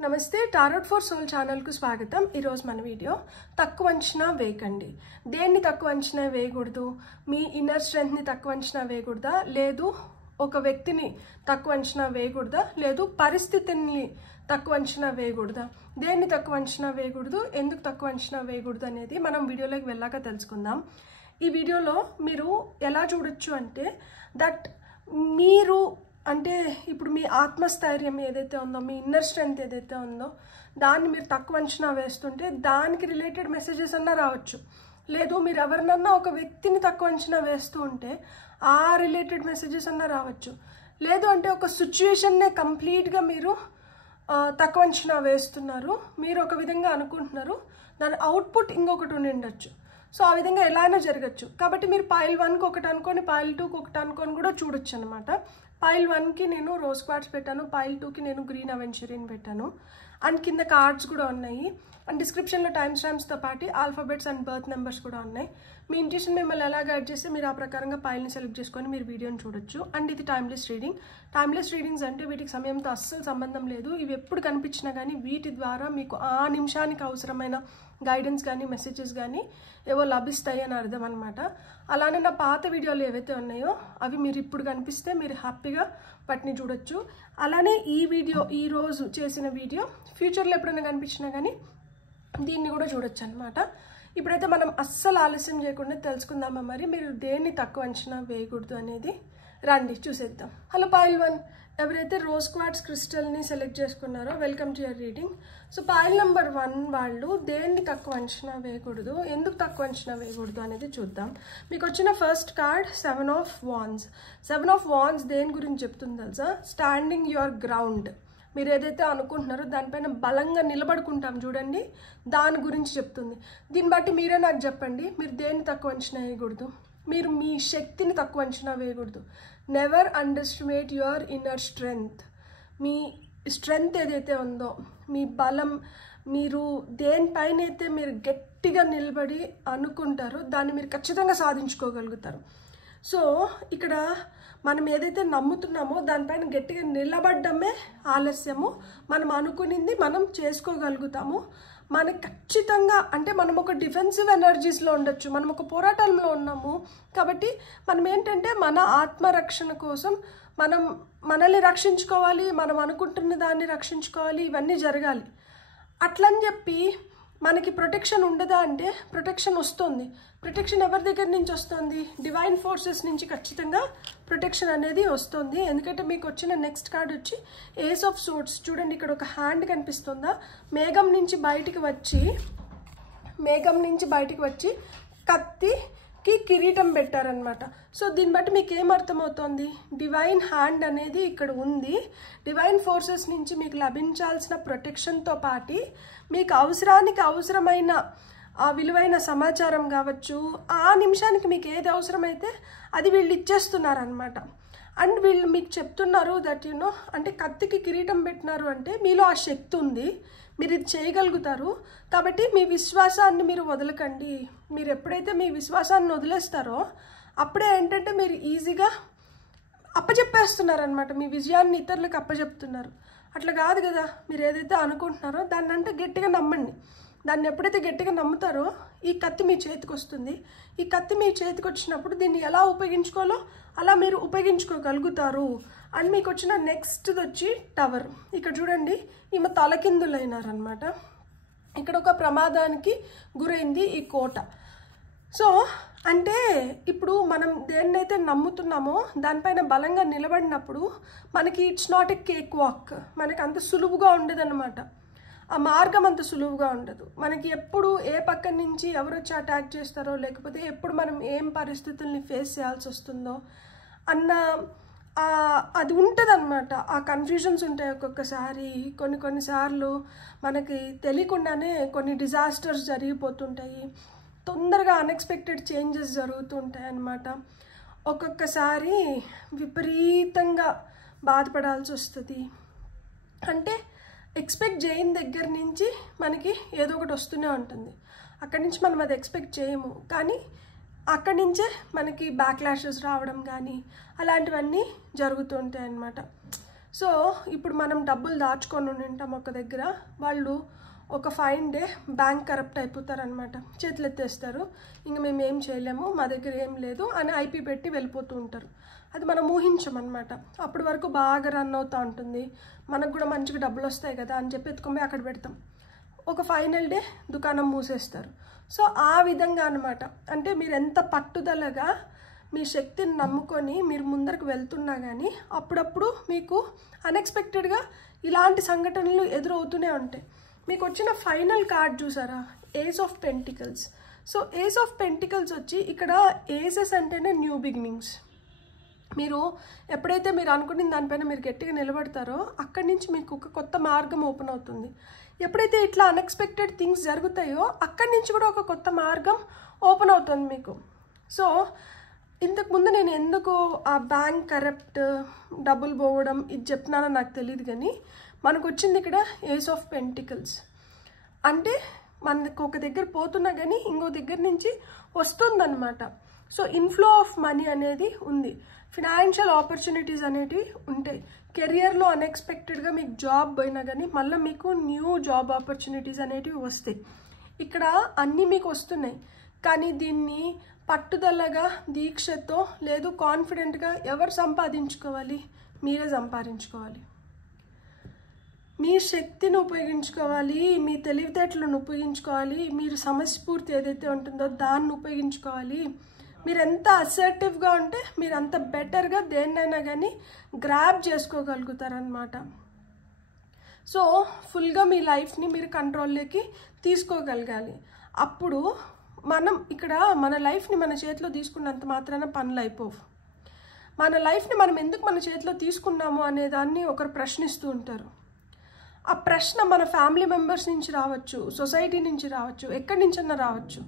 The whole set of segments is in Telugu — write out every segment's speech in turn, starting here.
నమస్తే టారోట్ ఫర్ సోల్ ఛానల్ కు స్వాగతం। ఈ రోజు మన వీడియో తక్కువ అంచనా వేయకండి। దేన్ని తక్కువ అంచనా వేయకూడదు? మీ ఇన్నర్ స్ట్రెంగ్త్ ని తక్కువ అంచనా వేయకూడదా, లేదు ఒక వ్యక్తిని తక్కువ అంచనా వేయకూడదా, లేదు పరిస్థితిని తక్కువ అంచనా వేయకూడదా? దేన్ని తక్కువ అంచనా వేయకూడదు, ఎందుకు తక్కువ అంచనా వేయకూడదు అనేది మనం వీడియోలోకి వెళ్ళాక తెలుసుకుందాం। ఈ వీడియోలో మీరు ఎలా చూడొచ్చు అంటే దట్ మీరు అంటే ఇప్పుడు మీ ఆత్మస్థైర్యం ఏదైతే ఉందో, మీ ఇన్నర్ స్ట్రెంగ్త్ ఏదైతే ఉందో దాన్ని మీరు తక్కువ అంచనా వేస్తుంటే దానికి రిలేటెడ్ మెసేజెస్ అన్నా రావచ్చు, లేదు మీరు ఎవరినన్నా ఒక వ్యక్తిని తక్కువ అంచనా వేస్తూ ఉంటే ఆ రిలేటెడ్ మెసేజెస్ అన్నా రావచ్చు, లేదు అంటే ఒక సిచ్యువేషన్నే కంప్లీట్గా మీరు తక్కువ అంచనా వేస్తున్నారు, మీరు ఒక విధంగా అనుకుంటున్నారు, దాని అవుట్పుట్ ఇంకొకటి ఉండి ఉండొచ్చు। సో ఆ విధంగా ఎలా అయినా జరగచ్చు। కాబట్టి మీరు పైల్ 1కి ఒకటి అనుకొని పైల్ 2కి ఒకటి అనుకొని కూడా చూడొచ్చు అనమాట। పైల్ 1కి నేను రోజ్ క్వార్ట్స్ పెట్టాను, పైల్ 2కి నేను గ్రీన్ అవెంచరిన్ పెట్టాను, అండ్ కింద కార్డ్స్ కూడా ఉన్నాయి, అండ్ డిస్క్రిప్షన్లో టైమ్ స్టాంప్స్తో పాటు ఆల్ఫాబెట్స్ అండ్ బర్త్ నెంబర్స్ కూడా ఉన్నాయి। మీ ఇంట్యూషన్ మిమ్మల్ని ఎలా గైడ్ చేస్తే మీరు ఆ ప్రకారంగా పైల్ని సెలెక్ట్ చేసుకొని మీరు వీడియోని చూడొచ్చు। అండ్ ఇది టైమ్లెస్ రీడింగ్। టైమ్లెస్ రీడింగ్స్ అంటే వీటికి సమయంతో అస్సలు సంబంధం లేదు, ఇవి ఎప్పుడు కనిపించినా కానీ వీటి ద్వారా మీకు ఆ నిమిషానికి అవసరమైన గైడెన్స్ కానీ మెసేజెస్ కానీ ఏవో లభిస్తాయి అని అర్థం అనమాట। అలానే నా పాత వీడియోలు ఏవైతే ఉన్నాయో అవి మీరు ఇప్పుడు కనిపిస్తే మీరు హ్యాపీగా వాటిని చూడొచ్చు। అలానే ఈ వీడియో ఈరోజు చేసిన వీడియో ఫ్యూచర్లో ఎప్పుడైనా కనిపించినా కానీ దీన్ని కూడా చూడొచ్చు అనమాట। ఇప్పుడైతే మనం అస్సలు ఆలస్యం చేయకుండా తెలుసుకుందామా మరి మీరు దేన్ని తక్కువ అంచనా వేయకూడదు అనేది। రండి చూసేద్దాం। హలో పైల్ 1, ఎవరైతే రోజ్ క్వార్ట్స్ క్రిస్టల్ని సెలెక్ట్ చేసుకున్నారో welcome to your reading. So pile number 1 వాళ్ళు దేన్ని తక్కువ అంచనా వేయకూడదు, ఎందుకు తక్కువ అంచనా వేయకూడదు అనేది చూద్దాం। మీకు వచ్చిన first card 7 of wands. 7 of wands దేని గురించి చెప్తుంది తెలుసా? Standing your ground. మీరు ఏదైతే అనుకుంటున్నారో దానిపైన బలంగా నిలబడుకుంటాం చూడండి, దాని గురించి చెప్తుంది। దీన్ని బట్టి మీరే నాకు చెప్పండి, మీరు దేన్ని తక్కువ అంచనా వేయకూడదు? మీరు మీ శక్తిని తక్కువ అంచనా వేయకూడదు। Never underestimate your inner strength. మీ స్ట్రెంగ్త్ ఏదైతే ఉందో, మీ బలం, మీరు దేనిపైన అయితే మీరు గట్టిగా నిలబడి అనుకుంటారో దాన్ని మీరు ఖచ్చితంగా సాధించుకోగలుగుతారు। సో ఇక్కడ మనం ఏదైతే నమ్ముతున్నామో దానిపైన గట్టిగా నిలబడ్డమే ఆలస్యము, మనం అనుకునింది మనం చేసుకోగలుగుతాము। మనకి ఖచ్చితంగా అంటే మనం ఒక డిఫెన్సివ్ ఎనర్జీస్లో ఉండొచ్చు, మనం ఒక పోరాటంలో ఉన్నాము కాబట్టి మనం ఏంటంటే మన ఆత్మరక్షణ కోసం మనం మనల్ని రక్షించుకోవాలి, మనం అనుకుంటున్న దాన్ని రక్షించుకోవాలి, ఇవన్నీ జరగాలి। అట్లని చెప్పి మనకి ప్రొటెక్షన్ ఉండదా అంటే ప్రొటెక్షన్ వస్తుంది। ప్రొటెక్షన్ ఎవరి దగ్గర నుంచి వస్తుంది? డివైన్ ఫోర్సెస్ నుంచి ఖచ్చితంగా ప్రొటెక్షన్ అనేది వస్తుంది। ఎందుకంటే మీకు వచ్చిన నెక్స్ట్ కార్డ్ వచ్చి ఏస్ ఆఫ్ సోర్డ్స్। చూడండి ఇక్కడ ఒక హ్యాండ్ కనిపిస్తుందా? మేఘం నుంచి బయటికి వచ్చి కత్తికి కిరీటం పెట్టారనమాట। సో దీన్ని బట్టి మీకు ఏమర్థమవుతుంది? డివైన్ హ్యాండ్ అనేది ఇక్కడ ఉంది, డివైన్ ఫోర్సెస్ నుంచి మీకు లభించాల్సిన ప్రొటెక్షన్తో పాటు మీకు అవసరమైన ఆ విలువైన సమాచారం కావచ్చు, ఆ నిమిషానికి మీకు ఏది అవసరమైతే అది వీళ్ళు ఇచ్చేస్తున్నారనమాట। అండ్ వీళ్ళు మీకు చెప్తున్నారు దట్ అంటే కత్తికి కిరీటం పెట్టినారు అంటే మీలో ఆ శక్తి ఉంది, మీరు ఇది చేయగలుగుతారు, కాబట్టి మీ విశ్వాసాన్ని మీరు వదలకండి। మీరు ఎప్పుడైతే మీ విశ్వాసాన్ని వదిలేస్తారో అప్పుడే ఏంటంటే మీరు ఈజీగా అప్పచెప్పేస్తున్నారనమాట, మీ విజయాన్ని ఇతరులకు అప్పచెప్తున్నారు। అట్లా కాదు కదా, మీరు ఏదైతే అనుకుంటున్నారో దాన్ని అంటే గట్టిగా నమ్మండి। దాన్ని ఎప్పుడైతే గట్టిగా నమ్ముతారో ఈ కత్తి మీ చేతికి వస్తుంది। ఈ కత్తి మీ చేతికి వచ్చినప్పుడు దీన్ని ఎలా ఉపయోగించుకోవాలో అలా మీరు ఉపయోగించుకోగలుగుతారు। అండ్ మీకు వచ్చిన నెక్స్ట్ వచ్చి టవర్। ఇక్కడ చూడండి ఈమె తలకిందులైనారనమాట, ఇక్కడ ఒక ప్రమాదానికి గురైంది ఈ కోట। సో అంటే ఇప్పుడు మనం దేన్నైతే నమ్ముతున్నామో దానిపైన బలంగా నిలబడినప్పుడు మనకి it's not a cake walk, మనకి అంత సులువుగా ఉండదన్నమాట, ఆ మార్గం అంత సులువుగా ఉండదు। మనకి ఎప్పుడు ఏ పక్క నుంచి ఎవరు వచ్చి అటాక్ చేస్తారో, లేకపోతే ఎప్పుడు మనం ఏం పరిస్థితుల్ని ఫేస్ చేయాల్సి వస్తుందో అన్న అది ఉంటుంది అనమాట, ఆ కన్ఫ్యూజన్స్ ఉంటాయి ఒక్కొక్కసారి। కొన్నిసార్లు మనకి తెలియకుండానే కొన్ని డిజాస్టర్స్ జరిగిపోతుంటాయి, తొందరగా అన్ఎక్స్పెక్టెడ్ చేంజెస్ జరుగుతుంటాయి అన్నమాట। ఒక్కొక్కసారి విపరీతంగా బాధపడాల్సి వస్తుంది, అంటే ఎక్స్పెక్ట్ చేయని దగ్గర నుంచి మనకి ఏదో ఒకటి వస్తూనే ఉంటుంది, అక్కడి నుంచి మనం అది ఎక్స్పెక్ట్ చేయము, కానీ అక్కడి నుంచే మనకి బ్యాక్లాషెస్ రావడం కానీ అలాంటివన్నీ జరుగుతూ ఉంటాయి అన్నమాట। సో ఇప్పుడు మనం డబ్బులు దాచుకొని ఉంటాం ఒక దగ్గర, వాళ్ళు ఒక ఫైన్ డే బ్యాంక్ కరప్ట్ అయిపోతారనమాట, చేతులు ఎత్తేస్తారు, ఇంక మేము ఏం చేయలేము, మా దగ్గర ఏం లేదు అని ఐపీ పెట్టి వెళ్ళిపోతూ ఉంటారు. అది మనం ఊహించమన్నమాట. అప్పటి వరకు బాగా రన్ అవుతూ ఉంటుంది, మనకు కూడా మంచిగా డబ్బులు వస్తాయి కదా అని చెప్పి ఎత్తుకొని అక్కడ పెడతాం. ఒక ఫైనల్ డే దుకాణం మూసేస్తారు. సో ఆ విధంగా అనమాట. అంటే మీరు ఎంత పట్టుదలగా మీ శక్తిని నమ్ముకొని మీరు ముందరకు వెళ్తున్నా కానీ అప్పుడప్పుడు మీకు అన్ఎక్స్పెక్టెడ్గా ఇలాంటి సంఘటనలు ఎదురవుతూనే ఉంటాయి. మీకు వచ్చిన ఫైనల్ కార్డ్ చూసారా, ace of pentacles. So ace of pentacles వచ్చి ఇక్కడ ఏసెస్ అంటేనే న్యూ బిగినింగ్స్. మీరు ఎప్పుడైతే మీరు అనుకున్న దానిపైన మీరు గట్టిగా నిలబడతారో అక్కడి నుంచి మీకు ఒక కొత్త మార్గం ఓపెన్ అవుతుంది. ఎప్పుడైతే ఇట్లా అన్ఎక్స్పెక్టెడ్ థింగ్స్ జరుగుతాయో అక్కడి నుంచి కూడా ఒక కొత్త మార్గం ఓపెన్ అవుతుంది మీకు. సో ఇంతకుముందు నేను ఎందుకు ఆ బ్యాంక్ కరప్ట్, డబ్బులు పోవడం ఇది చెప్తున్నానో నాకు తెలియదు, కానీ మనకు వచ్చింది ఇక్కడ ఏస్ ఆఫ్ పెంటికల్స్. అంటే మనకు ఒక దగ్గర పోతున్నా కానీ ఇంకో దగ్గర నుంచి వస్తుందన్నమాట. సో ఇన్ఫ్లో ఆఫ్ మనీ అనేది ఉంది, ఫినాన్షియల్ ఆపర్చునిటీస్ అనేటివి ఉంటాయి. కెరియర్లో అన్ఎక్స్పెక్టెడ్గా మీకు జాబ్ పోయినా కానీ మళ్ళీ మీకు న్యూ జాబ్ ఆపర్చునిటీస్ అనేటివి వస్తాయి. ఇక్కడ అన్నీ మీకు వస్తున్నాయి, కానీ దీన్ని పట్టుదలగా, దీక్షతో, లేదు కాన్ఫిడెంట్గా ఎవరు సంపాదించుకోవాలి? మీరే సంపాదించుకోవాలి. మీ శక్తిని ఉపయోగించుకోవాలి, మీ తెలివితేటలను ఉపయోగించుకోవాలి, మీరు సమస్యపూర్తి ఏదైతే ఉంటుందో దాన్ని ఉపయోగించుకోవాలి. మీరు ఎంత అసర్టివ్గా ఉంటే మీరు అంత బెటర్గా దేన్నైనా కానీ గ్రాబ్ చేసుకోగలుగుతారనమాట. సో ఫుల్గా మీ లైఫ్ని మీరు కంట్రోల్లోకి తీసుకోగలగాలి. అప్పుడు మనం ఇక్కడ మన లైఫ్ని మన చేతిలో తీసుకున్నంత మాత్రాన పనులు అయిపోవు. మన లైఫ్ని మనం ఎందుకు మన చేతిలో తీసుకున్నాము అనే దాన్ని ఒకరు ప్రశ్నిస్తూ ఉంటారు. ఆ ప్రశ్న మన ఫ్యామిలీ మెంబర్స్ నుంచి రావచ్చు, సొసైటీ నుంచి రావచ్చు, ఎక్కడి నుంచన్నా రావచ్చు.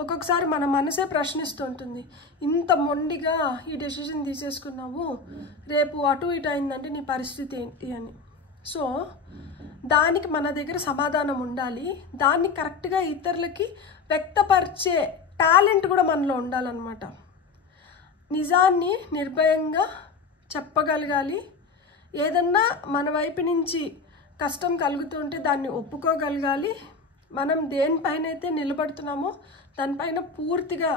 ఒక్కొక్కసారి మన మనసే ప్రశ్నిస్తూ ఉంటుంది, ఇంత మొండిగా ఈ డెసిషన్ తీసేసుకున్నావు, రేపు అటు ఇటు అయిందంటే నీ పరిస్థితి ఏంటి అని. సో దానికి మన దగ్గర సమాధానం ఉండాలి. దాన్ని కరెక్ట్గా ఇతరులకి వ్యక్తపరిచే టాలెంట్ కూడా మనలో ఉండాలన్నమాట. నిజాన్ని నిర్భయంగా చెప్పగలగాలి. ఏదన్నా మన వైపు నుంచి కష్టం కలుగుతుంటే దాన్ని ఒప్పుకోగలగాలి. మనం దేనిపైన అయితే నిలబడుతున్నామో దానిపైన పూర్తిగా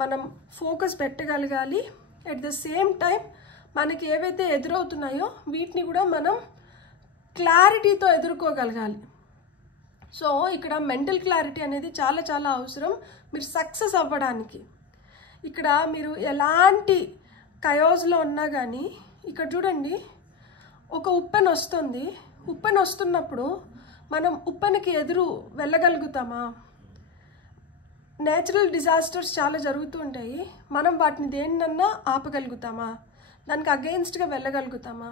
మనం ఫోకస్ పెట్టగలగాలి. ఎట్ ద సేమ్ టైం మనకి ఏవైతే ఎదురవుతున్నాయో వీటిని కూడా మనం క్లారిటీతో ఎదుర్కోగలగాలి. సో ఇక్కడ మెంటల్ క్లారిటీ అనేది చాలా చాలా అవసరం మీరు సక్సెస్ అవ్వడానికి. ఇక్కడ మీరు ఎలాంటి కయోస్లో ఉన్నా కానీ ఇక్కడ చూడండి, ఒక ఉప్పెన వస్తుంది. ఉప్పెన వస్తున్నప్పుడు మనం ఉప్పెనకి ఎదురు వెళ్ళగలుగుతామా? నేచురల్ డిజాస్టర్స్ చాలా జరుగుతూ ఉంటాయి, మనం వాటిని దేన్నన్నా ఆపగలుగుతామా? దానికి అగెయిన్స్ట్గా వెళ్ళగలుగుతామా?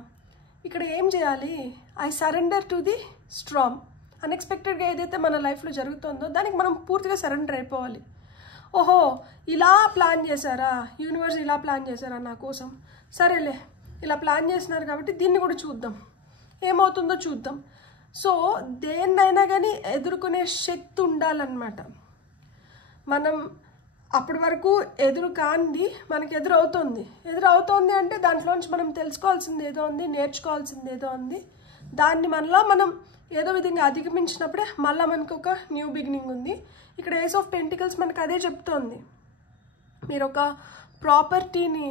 ఇక్కడ ఏం చేయాలి? I surrender to the storm. అన్ఎక్స్పెక్టెడ్గా ఏదైతే మన లైఫ్లో జరుగుతుందో దానికి మనం పూర్తిగా సరెండర్ అయిపోవాలి. ఓహో ఇలా ప్లాన్ చేశారా, యూనివర్స్ ఇలా ప్లాన్ చేశారా నా కోసం, సరేలే ఇలా ప్లాన్ చేసినారు కాబట్టి దీన్ని కూడా చూద్దాం, ఏమవుతుందో చూద్దాం. సో దేన్నైనా కానీ ఎదుర్కొనే శక్తి ఉండాలన్నమాట. మనం అప్పటి వరకు ఎదురు కాంది మనకి ఎదురవుతోంది అంటే దాంట్లోంచి మనం తెలుసుకోవాల్సింది ఏదో ఉంది, నేర్చుకోవాల్సింది ఏదో ఉంది. దాన్ని మనం ఏదో విధంగా అధిగమించినప్పుడే మళ్ళీ మనకు ఒక న్యూ బిగినింగ్ ఉంది. ఇక్కడ ఏస్ ఆఫ్ పెంటికల్స్ మనకు అదే చెప్తోంది. మీరు ఒక ప్రాపర్టీని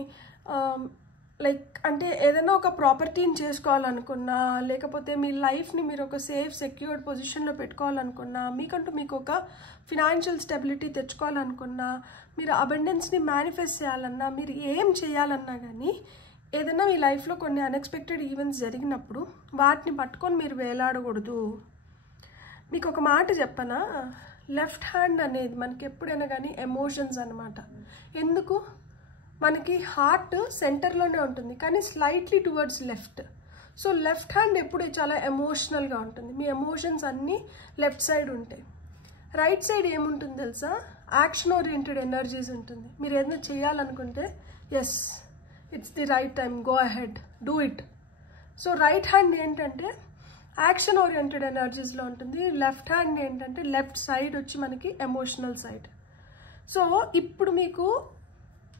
లైక్ అంటే ఏదైనా ఒక ప్రాపర్టీని చేసుకోవాలనుకున్నా, లేకపోతే మీ లైఫ్ని మీరు ఒక సేఫ్ సెక్యూర్డ్ పొజిషన్లో పెట్టుకోవాలనుకున్నా, మీకంటూ మీకు ఒక ఫినాన్షియల్ స్టెబిలిటీ తెచ్చుకోవాలనుకున్నా, మీరు అబండెన్స్ని మేనిఫెస్ట్ చేయాలన్నా, మీరు ఏం చేయాలన్నా కానీ ఏదైనా మీ లైఫ్లో కొన్ని అన్ఎక్స్పెక్టెడ్ ఈవెంట్స్ జరిగినప్పుడు వాటిని పట్టుకొని మీరు వేలాడకూడదు. మీకు ఒక మాట చెప్పనా, లెఫ్ట్ హ్యాండ్ అనేది మనకి ఎప్పుడైనా కానీ ఎమోషన్స్ అన్నమాట. ఎందుకు? మనకి హార్ట్ సెంటర్లోనే ఉంటుంది కానీ slightly towards left. So left hand ఎప్పుడు చాలా ఎమోషనల్గా ఉంటుంది. మీ ఎమోషన్స్ అన్నీ లెఫ్ట్ సైడ్ ఉంటాయి. రైట్ సైడ్ ఏముంటుంది తెలుసా? యాక్షన్ ఓరియంటెడ్ ఎనర్జీస్ ఉంటుంది. మీరు ఏదైనా చేయాలనుకుంటే yes it's the right time, go ahead, do it. So right hand ఏంటంటే యాక్షన్ ఓరియంటెడ్ ఎనర్జీస్లో ఉంటుంది. లెఫ్ట్ హ్యాండ్ ఏంటంటే లెఫ్ట్ సైడ్ వచ్చి మనకి ఎమోషనల్ సైడ్. సో ఇప్పుడు మీకు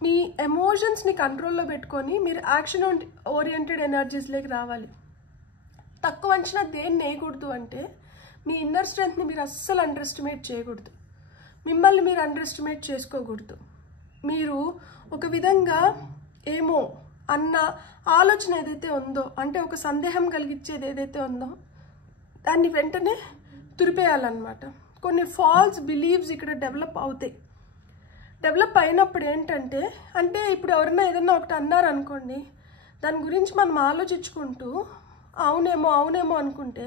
మీ ఎమోషన్స్ని కంట్రోల్లో పెట్టుకొని మీరు యాక్షన్ ఓరియంటెడ్ ఎనర్జీస్లోకి రావాలి. తక్కువ అంచనా దేన్ని వేయకూడదు అంటే మీ ఇన్నర్ స్ట్రెంగ్త్ని మీరు అస్సలు అండర్ ఎస్టిమేట్ చేయకూడదు, మిమ్మల్ని మీరు అండర్ ఎస్టిమేట్ చేసుకోకూడదు. మీరు ఒక విధంగా ఏమో అన్న ఆలోచన ఏదైతే ఉందో, అంటే ఒక సందేహం కలిగించేది ఏదైతే ఉందో దాన్ని వెంటనే తురిపేయాలన్నమాట. కొన్ని ఫాల్స్ బిలీవ్స్ ఇక్కడ డెవలప్ అవుతాయి. డెవలప్ అయినప్పుడు ఏంటంటే, అంటే ఇప్పుడు ఎవరైనా ఏదైనా ఒకటి అన్నారనుకోండి, దాని గురించి మనం ఆలోచించుకుంటూ అవునేమో అవునేమో అనుకుంటే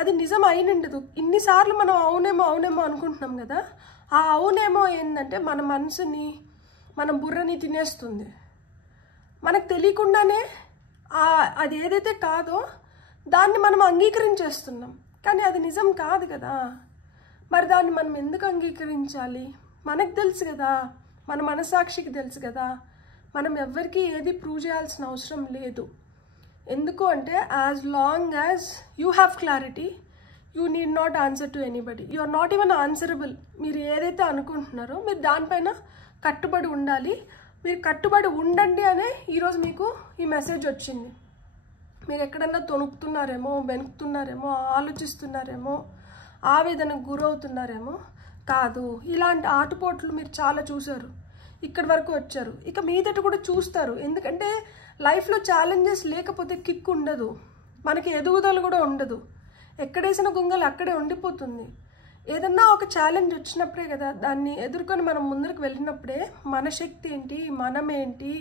అది నిజం అయినుండదు. ఇన్నిసార్లు మనం అవునేమో అవునేమో అనుకుంటున్నాం కదా, ఆ అవునేమో ఏంటంటే మన మనసుని మన బుర్రని తినేస్తుంది. మనకు తెలియకుండానే అది ఏదైతే కాదో దాన్ని మనం అంగీకరించేస్తున్నాం, కానీ అది నిజం కాదు కదా. మరి దాన్ని మనం ఎందుకు అంగీకరించాలి? మనకు తెలుసు కదా, మన మనసాక్షికి తెలుసు కదా, మనం ఎవ్వరికీ ఏది ప్రూవ్ చేయాల్సిన అవసరం లేదు. ఎందుకు అంటే as long as you have clarity you need not answer to anybody. You are not even answerable. మీరు ఏదైతే అనుకుంటున్నారో మీరు దానిపైన కట్టుబడి ఉండాలి. మీరు కట్టుబడి ఉండండి అనే ఈరోజు మీకు ఈ మెసేజ్ వచ్చింది. మీరు ఎక్కడన్నా తొణుకుతున్నారేమో, వెనుకుతున్నారేమో, ఆలోచిస్తున్నారేమో, ఆవేదనకు గురవుతున్నారేమో. కాదు, ఇలాంటి ఆటుపోట్లు మీరు చాలా చూసారు, ఇక్కడి వరకు వచ్చారు, ఇక మీదట కూడా చూస్తారు. ఎందుకంటే లైఫ్లో ఛాలెంజెస్ లేకపోతే కిక్ ఉండదు, మనకి ఎదుగుదల కూడా ఉండదు. ఎక్కడేసిన గుంగలు అక్కడే ఉండిపోతుంది. ఏదన్నా ఒక ఛాలెంజ్ వచ్చినప్పుడే కదా, దాన్ని ఎదుర్కొని మనం ముందరికి వెళ్ళినప్పుడే మన శక్తి ఏంటి, మనం ఏంటి,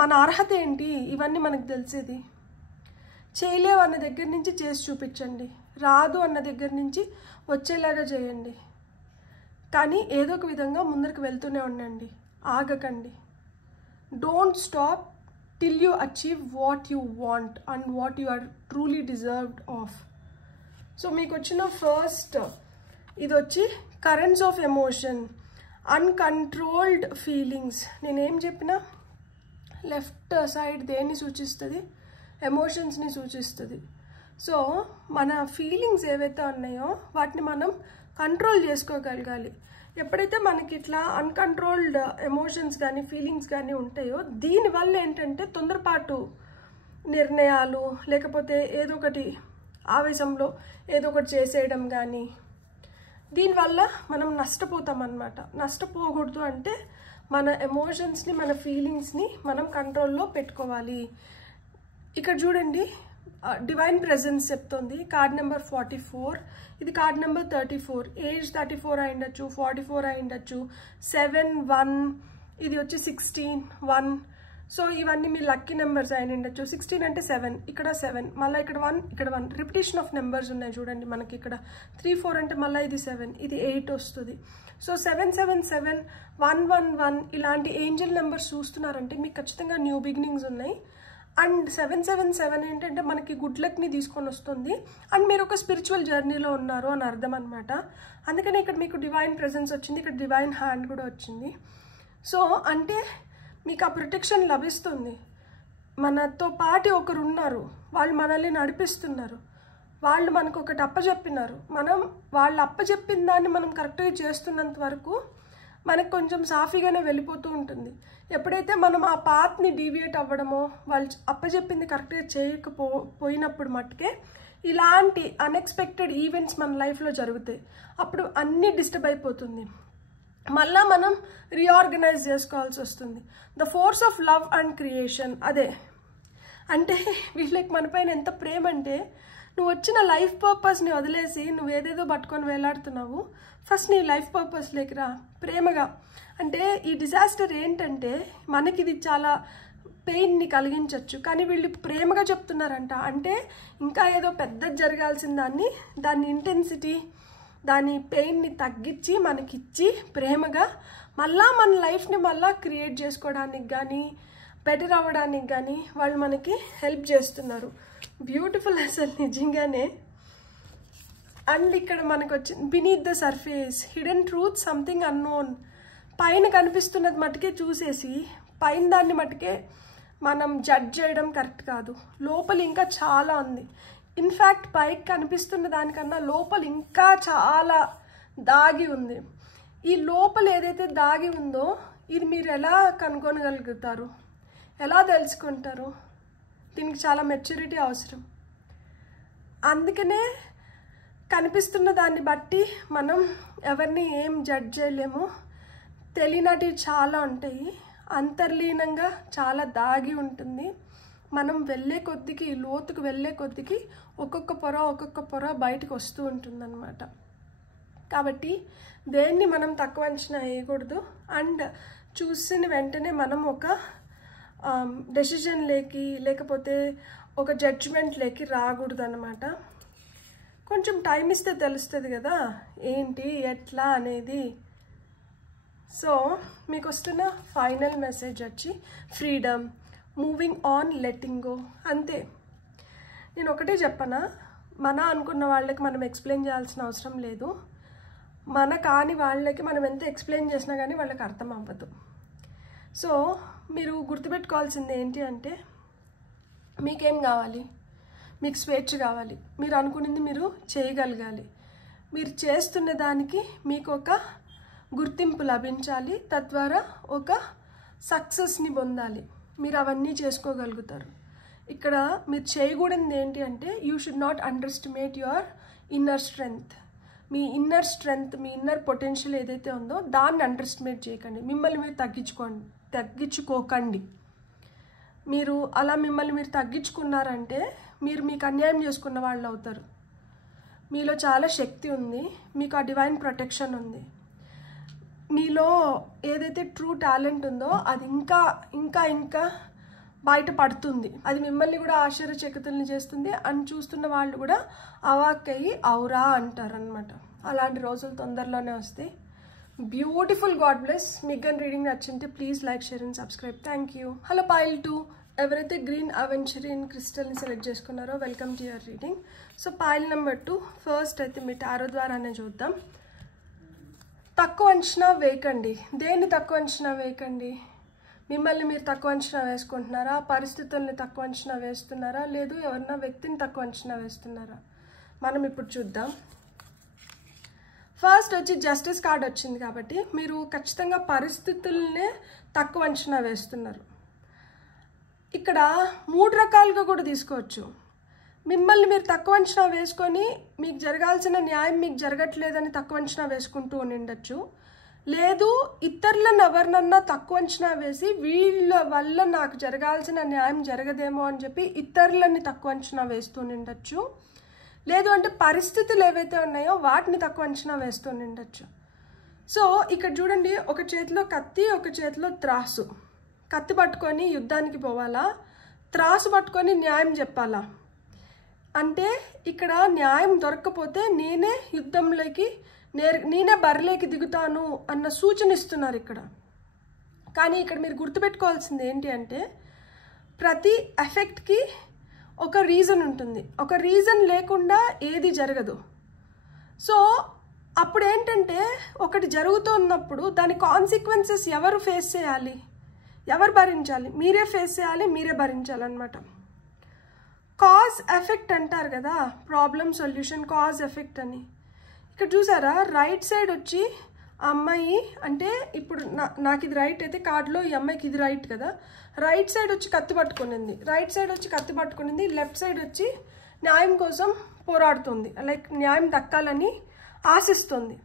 మన అర్హత ఏంటి, ఇవన్నీ మనకు తెలిసేది. చేయలేవు అన్న దగ్గర నుంచి చేసి చూపించండి, రాదు అన్న దగ్గర నుంచి వచ్చేలాగా చేయండి. కానీ ఏదో ఒక విధంగా ముందరికి వెళ్తూనే ఉండండి, ఆగకండి. Don't stop till you achieve what you want and what you are truly deserved of. So మీకు వచ్చిన ఫస్ట్ ఇది వచ్చి currents of emotion, uncontrolled feelings. నేనేం చెప్పినా లెఫ్ట్ సైడ్ దేన్ని సూచిస్తుంది? ఎమోషన్స్ని సూచిస్తుంది. సో మన ఫీలింగ్స్ ఏవైతే ఉన్నాయో వాటిని మనం కంట్రోల్ చేసుకోగలగాలి. ఎప్పుడైతే మనకి ఇట్లా అన్కంట్రోల్డ్ ఎమోషన్స్ కానీ ఫీలింగ్స్ కానీ ఉంటాయో, దీనివల్ల ఏంటంటే తొందరపాటు నిర్ణయాలు, లేకపోతే ఏదో ఒకటి ఆవేశంలో ఏదో ఒకటి చేసేయడం కానీ, దీనివల్ల మనం నష్టపోతాం అన్నమాట. నష్టపోకూడదు అంటే మన ఎమోషన్స్ని, మన ఫీలింగ్స్ని మనం కంట్రోల్లో పెట్టుకోవాలి. ఇక్కడ చూడండి, డివైన్ ప్రెజెన్స్ చెప్తుంది. కార్డ్ నెంబర్ 44, ఇది కార్డ్ నెంబర్ 34. ఏజ్ 34 అయి ఉండొచ్చు, 44 అయి ఉండొచ్చు, 7, 1, ఇది వచ్చి 16, 1. సో ఇవన్నీ మీ లక్కీ నెంబర్స్ అయి ఉండొచ్చు. 16 అంటే 7, ఇక్కడ 7, మళ్ళీ ఇక్కడ 1, ఇక్కడ 1. రిపిటేషన్ ఆఫ్ నెంబర్స్ ఉన్నాయి చూడండి మనకి. ఇక్కడ 3, 4 అంటే మళ్ళీ ఇది 7, ఇది 8 వస్తుంది. సో 7, 7, 7, 1, 1, 1 ఇలాంటి ఏంజల్ నెంబర్స్ చూస్తున్నారంటే మీకు ఖచ్చితంగా న్యూ బిగినింగ్స్ ఉన్నాయి. అండ్ 7, 7, 7 ఏంటంటే మనకి గుడ్ లక్ని తీసుకొని వస్తుంది. అండ్ మీరు ఒక స్పిరిచువల్ జర్నీలో ఉన్నారు అని అర్థం అనమాట. అందుకని ఇక్కడ మీకు డివైన్ ప్రెజెన్స్ వచ్చింది, ఇక్కడ డివైన్ హ్యాండ్ కూడా వచ్చింది. సో అంటే మీకు ఆ ప్రొటెక్షన్ లభిస్తుంది. మనతో పాటు ఒకరు ఉన్నారు, వాళ్ళు మనల్ని నడిపిస్తున్నారు, వాళ్ళు మనకు ఒకటి అప్పచెప్పినారు. మనం వాళ్ళు అప్పచెప్పిన దాన్ని మనం కరెక్ట్గా చేస్తున్నంత వరకు మనకు కొంచెం సాఫీగానే వెళ్ళిపోతూ ఉంటుంది. ఎప్పుడైతే మనం ఆ పాత్ని డీవియేట్ అవ్వడమో, వాళ్ళు అప్పచెప్పింది కరెక్ట్గా చేయకపోయినప్పుడు మట్టుకే ఇలాంటి అన్ఎక్స్పెక్టెడ్ ఈవెంట్స్ మన లైఫ్లో జరుగుతాయి. అప్పుడు అన్నీ డిస్టర్బ్ అయిపోతుంది, మళ్ళీ మనం రీఆర్గనైజ్ చేసుకోవాల్సి వస్తుంది. The force of love and creation అదే. అంటే వీళ్ళకి మన పైన ఎంత ప్రేమ అంటే, నువ్వు వచ్చిన లైఫ్ పర్పస్ని వదిలేసి నువ్వు ఏదేదో పట్టుకొని వేలాడుతున్నావు. ఫస్ట్ నీ లైఫ్ పర్పస్ లేకరా ప్రేమగా. అంటే ఈ డిజాస్టర్ ఏంటంటే మనకి ఇది చాలా పెయిన్ని కలిగించవచ్చు, కానీ వీళ్ళు ప్రేమగా చెప్తున్నారంట. అంటే ఇంకా ఏదో పెద్దది జరగాల్సిన దాన్ని ఇంటెన్సిటీ, దాని పెయిన్ని తగ్గించి మనకిచ్చి ప్రేమగా మళ్ళా మన లైఫ్ని మళ్ళా క్రియేట్ చేసుకోవడానికి కానీ, బెటర్ అవ్వడానికి కానీ వాళ్ళు మనకి హెల్ప్ చేస్తున్నారు. బ్యూటిఫుల్ అసలు నిజంగానే. అండ్ ఇక్కడ మనకు వచ్చింది beneath the surface, hidden truth, something unknown. పైన కనిపిస్తున్నది మటుకే చూసేసి పైన దాన్ని మటుకే మనం జడ్జ్ చేయడం కరెక్ట్ కాదు. లోపల ఇంకా చాలా ఉంది. ఇన్ఫ్యాక్ట్ పైకి కనిపిస్తున్న దానికన్నా లోపల ఇంకా చాలా దాగి ఉంది. ఈ లోపల ఏదైతే దాగి ఉందో ఇది మీరు ఎలా కనుగొనగలుగుతారు, ఎలా తెలుసుకుంటారు? దీనికి చాలా మెచ్యూరిటీ అవసరం. అందుకనే కనిపిస్తున్న దాన్ని బట్టి మనం ఎవరిని ఏం జడ్జ్ చేయలేము. తెలియనటివి చాలా ఉంటాయి, అంతర్లీనంగా చాలా దాగి ఉంటుంది. మనం వెళ్ళే కొద్దికి, లోతుకు వెళ్ళే కొద్దికి ఒక్కొక్క పొర బయటకు వస్తూ ఉంటుందన్నమాట. కాబట్టి దేన్ని మనం తక్కువ అంచనా వేయకూడదు. అండ్ చూసిన వెంటనే మనం ఒక డెసిజన్ లేకపోతే ఒక జడ్జిమెంట్ రాకూడదు అన్నమాట. కొంచెం టైం ఇస్తే తెలుస్తుంది కదా ఏంటి ఎట్లా అనేది. సో మీకు వస్తున్న ఫైనల్ మెసేజ్ వచ్చి freedom, moving on, letting go. అంతే. నేను ఒకటే చెప్పనా, మన అనుకున్న వాళ్ళకి మనం ఎక్స్ప్లెయిన్ చేయాల్సిన అవసరం లేదు. మన కాని వాళ్ళకి మనం ఎంత ఎక్స్ప్లెయిన్ చేసినా కానీ వాళ్ళకి అర్థం అవ్వదు. సో మీరు గుర్తుపెట్టుకోవాల్సింది ఏంటి అంటే, మీకేం కావాలి? మీకు స్వేచ్ఛ కావాలి. మీరు అనుకున్నది మీరు చేయగలగాలి. మీరు చేస్తున్న దానికి మీకు ఒక గుర్తింపు లభించాలి. తద్వారా ఒక సక్సెస్ని పొందాలి. మీరు అవన్నీ చేసుకోగలుగుతారు. ఇక్కడ మీరు చేయకూడనిది ఏంటి అంటే, you should not under estimate your inner strength. Me inner strength, me inner potential ఏదైతే ఉందో దాన్ని అండర్ ఎస్టిమేట్ చేయకండి. మిమ్మల్ని మీరు తగ్గించుకోకండి. మీరు అలా మిమ్మల్ని మీరు తగ్గించుకున్నారంటే మీరు మీకు అన్యాయం చేసుకున్న వాళ్ళు అవుతారు. మీలో చాలా శక్తి ఉంది, మీకు ఆ డివైన్ ప్రొటెక్షన్ ఉంది. మీలో ఏదైతే ట్రూ టాలెంట్ ఉందో అది ఇంకా ఇంకా ఇంకా బయటపడుతుంది. అది మిమ్మల్ని కూడా ఆశ్చర్యచకితుల్ని చేస్తుంది. అని చూస్తున్న వాళ్ళు కూడా అవాక్కయ్యి అవురా అంటారనమాట. అలాంటి రోజులు తొందరలోనే వస్తాయి. బ్యూటిఫుల్. God bless. మీకు కానీ రీడింగ్ నచ్చింటే please like, share and subscribe. Thank you. Hello pile 2. ఎవరైతే గ్రీన్ అవెంచరీన్ క్రిస్టల్ని సెలెక్ట్ చేసుకున్నారో welcome to your reading. So pile number 2 first అయితే మీ టారో ద్వారానే చూద్దాం. తక్కువ అంచనా వేయకండి. దేన్ని తక్కువ అంచనా వేయకండి? మిమ్మల్ని మీరు తక్కువ అంచనా వేసుకుంటున్నారా? పరిస్థితుల్ని తక్కువ అంచనా వేస్తున్నారా? లేదు ఎవరన్నా వ్యక్తిని తక్కువ అంచనా వేస్తున్నారా? మనం ఇప్పుడు చూద్దాం. ఫస్ట్ వచ్చి జస్టిస్ కార్డ్ వచ్చింది కాబట్టి మీరు ఖచ్చితంగా పరిస్థితుల్నే తక్కువ అంచనా వేస్తున్నారు. ఇక్కడ 3 రకాలుగా కూడా తీసుకోవచ్చు. మిమ్మల్ని మీరు తక్కువ అంచనా వేసుకొని మీకు జరగాల్సిన న్యాయం మీకు జరగట్లేదని తక్కువ అంచనా వేసుకుంటూ ఉండొచ్చు. లేదు ఇతరులను ఎవరినన్నా తక్కువ అంచనా వేసి వీళ్ళ వల్ల నాకు జరగాల్సిన న్యాయం జరగదేమో అని చెప్పి ఇతరులని తక్కువ అంచనా వేస్తూ ఉండొచ్చు. లేదు అంటే పరిస్థితులు ఏవైతే ఉన్నాయో వాటిని తక్కువ అంచనా వేస్తూ ఉండొచ్చు. సో ఇక్కడ చూడండి, ఒక చేతిలో కత్తి, ఒక చేతిలో త్రాసు. కత్తి పట్టుకొని యుద్ధానికి పోవాలా? త్రాసు పట్టుకొని న్యాయం చెప్పాలా? అంటే ఇక్కడ న్యాయం దొరకకపోతే నేనే యుద్ధంలోకి నేనే బరిలోకి దిగుతాను అన్న సూచన ఇస్తున్నారు ఇక్కడ. కానీ ఇక్కడ మీరు గుర్తుపెట్టుకోవాల్సింది ఏంటి అంటే, ప్రతి ఎఫెక్ట్కి ఒక రీజన్ ఉంటుంది. ఒక రీజన్ లేకుండా ఏది జరగదు. సో అప్పుడు ఏంటంటే, ఒకటి జరుగుతున్నప్పుడు దాని కాన్సిక్వెన్సెస్ ఎవరు ఫేస్ చేయాలి? ఎవరు భరించాలి? మీరే ఫేస్ చేయాలి, మీరే భరించాలన్నమాట. కాజ్ ఎఫెక్ట్ అంటారు కదా, ప్రాబ్లమ్ సొల్యూషన్, కాజ్ ఎఫెక్ట్ అని. ఇక్కడ చూసారా, రైట్ సైడ్ వచ్చి ఆ అమ్మాయి అంటే ఇప్పుడు నాకు ఇది రైట్ అయితే కార్డులో ఈ అమ్మాయికి ఇది రైట్ కదా. రైట్ సైడ్ వచ్చి కత్తి పట్టుకునింది, లెఫ్ట్ సైడ్ వచ్చి న్యాయం కోసం పోరాడుతుంది. లైక్ న్యాయం దక్కాలని ఆశిస్తుంది.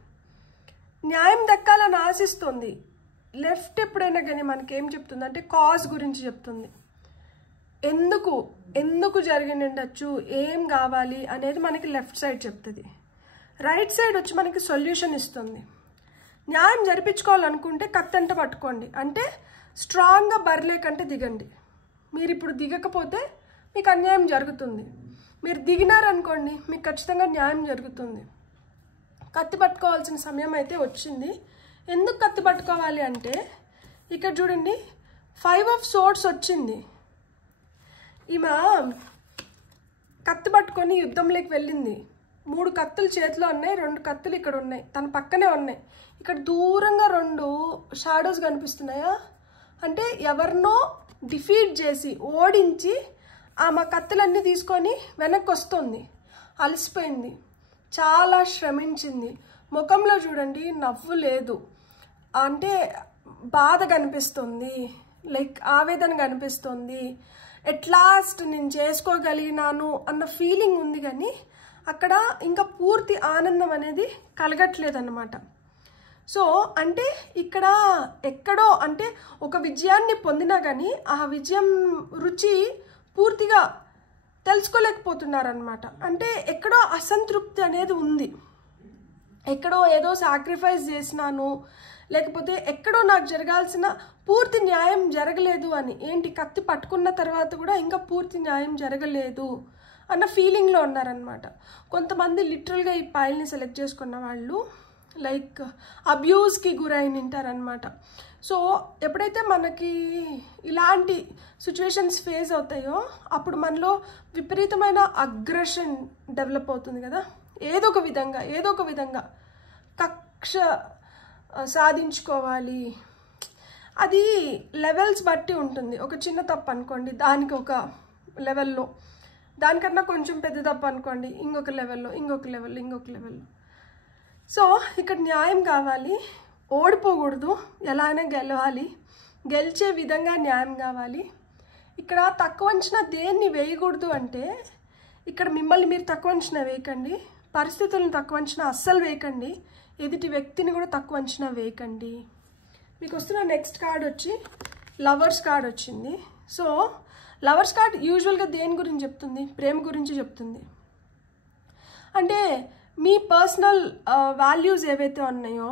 లెఫ్ట్ ఎప్పుడైనా కానీ మనకేం చెప్తుంది అంటే కాజ్ గురించి చెప్తుంది. ఎందుకు జరిగిండొచ్చు, ఏం కావాలి అనేది మనకి లెఫ్ట్ సైడ్ చెప్తుంది. రైట్ సైడ్ వచ్చి మనకి సొల్యూషన్ ఇస్తుంది. న్యాయం జరిపించుకోవాలనుకుంటే కత్తంట పట్టుకోండి, అంటే స్ట్రాంగ్గా బరిలేకంటే దిగండి. మీరు ఇప్పుడు దిగకపోతే మీకు అన్యాయం జరుగుతుంది. మీరు దిగినారనుకోండి మీకు ఖచ్చితంగా న్యాయం జరుగుతుంది. కత్తి పట్టుకోవాల్సిన సమయం అయితే వచ్చింది. ఎందుకు కత్తి పట్టుకోవాలి అంటే, ఇక్కడ చూడండి 5 of Swords వచ్చింది. ఈమె కత్తి పట్టుకొని యుద్ధంలోకి వెళ్ళింది. 3 కత్తులు చేతిలో ఉన్నాయి, 2 కత్తులు ఇక్కడ ఉన్నాయి, తన పక్కనే ఉన్నాయి. ఇక్కడ దూరంగా 2 షాడోస్ కనిపిస్తున్నాయా? అంటే ఎవరినో డిఫీట్ చేసి ఓడించి ఆమె కత్తులన్నీ తీసుకొని వెనక్కి వస్తుంది. అలసిపోయింది, చాలా శ్రమించింది. ముఖంలో చూడండి నవ్వు లేదు, అంటే బాధ కనిపిస్తుంది, లైక్ ఆవేదన కనిపిస్తుంది. ఎట్ లాస్ట్ నేను చేసుకోగలిగినాను అన్న ఫీలింగ్ ఉంది. కానీ అక్కడ ఇంకా పూర్తి ఆనందం అనేది కలగట్లేదన్నమాట. సో అంటే ఇక్కడ ఎక్కడో అంటే ఒక విజయాన్ని పొందినా కానీ ఆ విజయం రుచి పూర్తిగా తెలుసుకోలేకపోతున్నారనమాట. అంటే ఎక్కడో అసంతృప్తి అనేది ఉంది, ఎక్కడో ఏదో సాక్రిఫైస్ చేసినాను, లేకపోతే ఎక్కడో నాకు జరగాల్సిన పూర్తి న్యాయం జరగలేదు అని. ఏంటి, కత్తి పట్టుకున్న తర్వాత కూడా ఇంకా పూర్తి న్యాయం జరగలేదు అన్న ఫీలింగ్లో ఉన్నారనమాట. కొంతమంది లిటరల్గా ఈ పైల్ని సెలెక్ట్ చేసుకున్న వాళ్ళు లైక్ అబ్యూస్కి గురైన ఉంటారనమాట. సో ఎప్పుడైతే మనకి ఇలాంటి సిచ్యువేషన్స్ ఫేస్ అవుతాయో అప్పుడు మనలో విపరీతమైన అగ్రెషన్ డెవలప్ అవుతుంది కదా. ఏదో ఒక విధంగా కక్ష సాధించుకోవాలి. అది లెవెల్స్ బట్టి ఉంటుంది. ఒక చిన్న తప్పు అనుకోండి, దానికి ఒక లెవెల్లో, దానికన్నా కొంచెం పెద్ద తప్పు అనుకోండి, ఇంకొక లెవెల్లో. సో ఇక్కడ న్యాయం కావాలి, ఓడిపోకూడదు, ఎలా అయినా గెలవాలి, గెలిచే విధంగా న్యాయం కావాలి. ఇక్కడ తక్కువ అంచనా దేన్ని వేయకూడదు అంటే, ఇక్కడ మిమ్మల్ని మీరు తక్కువ అంచనా వేయకండి, పరిస్థితులను తక్కువ అంచనా అస్సలు వేయకండి, ఎదుటి వ్యక్తిని కూడా తక్కువ అంచనా వేయకండి. మీకు వస్తున్న నెక్స్ట్ కార్డ్ వచ్చి లవర్స్ కార్డ్ వచ్చింది. సో లవర్స్ కార్డ్ యూజువల్గా దేని గురించి చెప్తుంది? ప్రేమ గురించి చెప్తుంది. అంటే మీ పర్సనల్ వాల్యూస్ ఏవైతే ఉన్నాయో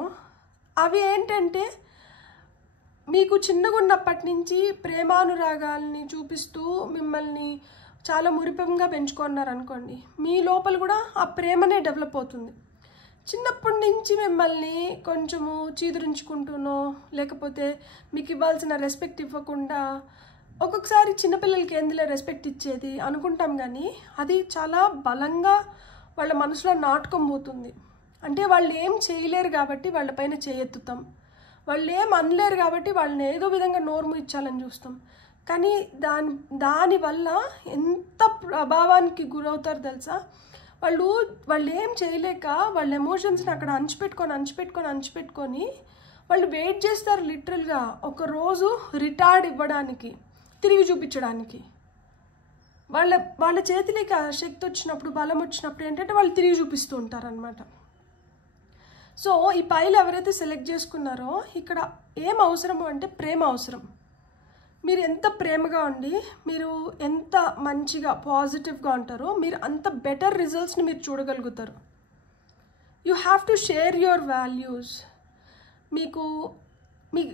అవి ఏంటంటే మీకు చిన్నగా ఉన్నప్పటి నుంచి ప్రేమానురాగాల్ని చూపిస్తూ మిమ్మల్ని చాలా మురిపెంగా పెంచుకున్నారనుకోండి, మీ లోపల కూడా ఆ ప్రేమనే డెవలప్ అవుతుంది. చిన్నప్పటి నుంచి మిమ్మల్ని కొంచెము చీదరించుకుంటూనో లేకపోతే మీకు ఇవ్వాల్సిన రెస్పెక్ట్ ఇవ్వకుండా, ఒక్కొక్కసారి చిన్నపిల్లలకి ఎందులో రెస్పెక్ట్ ఇచ్చేది అనుకుంటాం, కానీ అది చాలా బలంగా వాళ్ళ మనసులో నాటుకొని పోతుంది. అంటే వాళ్ళు ఏం చేయలేరు కాబట్టి వాళ్ళపైన చేయెత్తుతాం, వాళ్ళు ఏం అనలేరు కాబట్టి వాళ్ళని ఏదో విధంగా నోరు ఇచ్చాలని చూస్తాం. కానీ దానివల్ల ఎంత ప్రభావానికి గురవుతారు తెలుసా? వాళ్ళు ఏం చేయలేక వాళ్ళ ఎమోషన్స్ని అక్కడ అణచిపెట్టుకొని వాళ్ళు వెయిట్ చేస్తారు లిటరల్గా ఒకరోజు రిటార్డ్ ఇవ్వడానికి, తిరిగి చూపించడానికి. వాళ్ళ చేతిలోకి ఆ శక్తి వచ్చినప్పుడు, బలం వచ్చినప్పుడు ఏంటంటే వాళ్ళు తిరిగి చూపిస్తూ ఉంటారనమాట. సో ఈ పైలు ఎవరైతే సెలెక్ట్ చేసుకున్నారో ఇక్కడ ఏం అవసరము అంటే ప్రేమ అవసరం. మీరు ఎంత ప్రేమగా ఉండి మీరు ఎంత మంచిగా పాజిటివ్గా ఉంటారో మీరు అంత బెటర్ రిజల్ట్స్ని మీరు చూడగలుగుతారు. You have to share your values.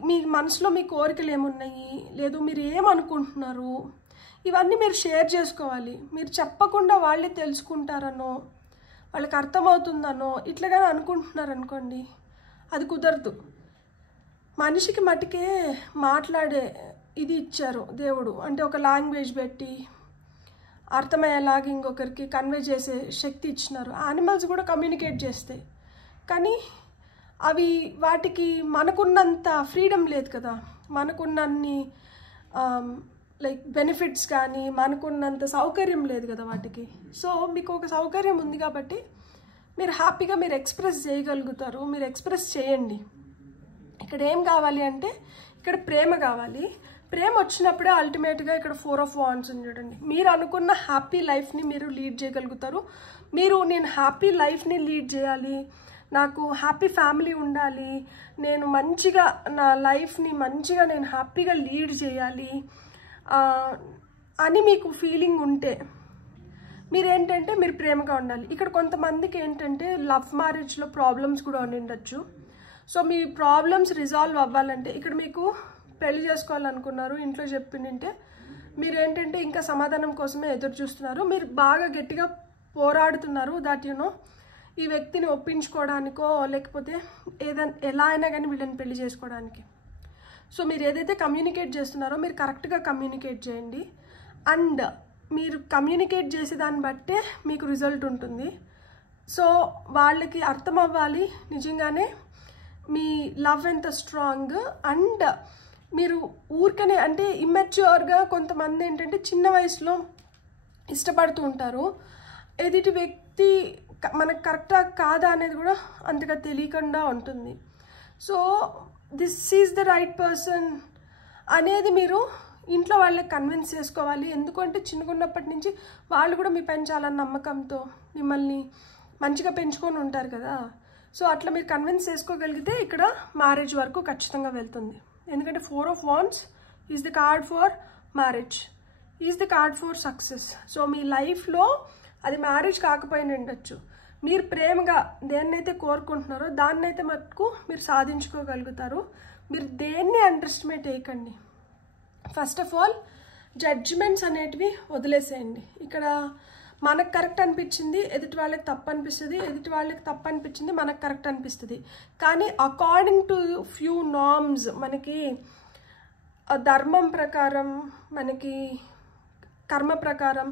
మీ మనసులో మీ కోరికలు ఏమున్నాయి, లేదు మీరు ఏమనుకుంటున్నారు, ఇవన్నీ మీరు షేర్ చేసుకోవాలి. మీరు చెప్పకుండా వాళ్ళే తెలుసుకుంటారనో వాళ్ళకి అర్థమవుతుందనో ఇట్లాగానే అనుకుంటున్నారనుకోండి, అది కుదరదు. మనిషికి మటుకే మాట్లాడే ఇది ఇచ్చారు దేవుడు, అంటే ఒక లాంగ్వేజ్ పెట్టి అర్థమయ్యేలాగా ఇంకొకరికి కన్వే చేసే శక్తి ఇచ్చినారు. యానిమల్స్ కూడా కమ్యూనికేట్ చేస్తాయి, కానీ అవి వాటికి మనకున్నంత ఫ్రీడమ్ లేదు కదా, మనకున్నన్ని లైక్ బెనిఫిట్స్ కానీ మనకున్నంత సౌకర్యం లేదు కదా వాటికి. సో మీకు ఒక సౌకర్యం ఉంది కాబట్టి మీరు హ్యాపీగా మీరు ఎక్స్ప్రెస్ చేయగలుగుతారు, మీరు ఎక్స్ప్రెస్ చేయండి. ఇక్కడ ఏం కావాలి అంటే ఇక్కడ ప్రేమ కావాలి. ప్రేమ వచ్చినప్పుడే అల్టిమేట్గా ఇక్కడ 4 of Wands ఉంది చూడండి. మీరు అనుకున్న హ్యాపీ లైఫ్ని మీరు లీడ్ చేయగలుగుతారు. నేను హ్యాపీ లైఫ్ని లీడ్ చేయాలి, నాకు హ్యాపీ ఫ్యామిలీ ఉండాలి, నేను మంచిగా నా లైఫ్ని మంచిగా నేను హ్యాపీగా లీడ్ చేయాలి అని మీకు ఫీలింగ్ ఉంటే మీరేంటంటే మీరు ప్రేమగా ఉండాలి. ఇక్కడ కొంతమందికి ఏంటంటే లవ్ మ్యారేజ్లో ప్రాబ్లమ్స్ కూడా ఉండొచ్చు. సో మీ ప్రాబ్లమ్స్ రిజాల్వ్ అవ్వాలంటే ఇక్కడ మీకు పెళ్లి చేసుకోవాలనుకున్నారు, ఇంట్లో చెప్పింటే మీరేంటంటే ఇంకా సమాధానం కోసమే ఎదురు చూస్తున్నారు. మీరు బాగా గట్టిగా పోరాడుతున్నారు దట్ ఈ వ్యక్తిని ఒప్పించుకోవడానికో లేకపోతే ఎలా అయినా కానీ వీళ్ళని పెళ్లి చేసుకోవడానికి. సో మీరు ఏదైతే కమ్యూనికేట్ చేస్తున్నారో మీరు కరెక్ట్గా కమ్యూనికేట్ చేయండి. అండ్ మీరు కమ్యూనికేట్ చేసే దాన్ని బట్టే మీకు రిజల్ట్ ఉంటుంది. సో వాళ్ళకి అర్థం అవ్వాలి నిజంగానే మీ లవ్ ఎంత స్ట్రాంగ్. అండ్ మీరు ఊరికనే అంటే ఇమ్మెచ్యూర్గా కొంతమంది ఏంటంటే చిన్న వయసులో ఇష్టపడుతూ ఉంటారు, ఎదుటి వ్యక్తి మనకు కరెక్టా కాదా అనేది కూడా అంతగా తెలియకుండా ఉంటుంది. So this is the right person అనేది మీరు ఇంట్లో వాళ్ళకి కన్విన్స్ చేసుకోవాలి. ఎందుకంటే చిన్నగున్నప్పటి నుంచి వాళ్ళు కూడా మీ పైన చాలా నమ్మకంతో మిమ్మల్ని మంచిగా పెంచుకొని ఉంటారు కదా. సో అట్లా మీరు కన్విన్స్ చేసుకోగలిగితే ఇక్కడ మ్యారేజ్ వరకు ఖచ్చితంగా వెళ్తుంది. ఎందుకంటే 4 of Wands is the card for marriage, is the card for success. So మీ లైఫ్లో అది మ్యారేజ్ కాకపోయినా ఉండొచ్చు, మీరు ప్రేమగా దేన్నైతే కోరుకుంటున్నారో దాన్నైతే మటుకు మీరు సాధించుకోగలుగుతారు. మీరు దేన్ని అండర్ ఎస్టిమేట్ చేయకండి. ఫస్ట్ ఆఫ్ ఆల్ జడ్జిమెంట్స్ అనేటివి వదిలేసేయండి. ఇక్కడ మనకు కరెక్ట్ అనిపించింది, ఎదుటి వాళ్ళకి తప్పు అనిపిస్తుంది, ఎదుటి వాళ్ళకి తప్పు అనిపించింది మనకు కరెక్ట్ అనిపిస్తుంది. కానీ అకార్డింగ్ టు ఫ్యూ నార్మ్స్, మనకి ధర్మం ప్రకారం, మనకి కర్మ ప్రకారం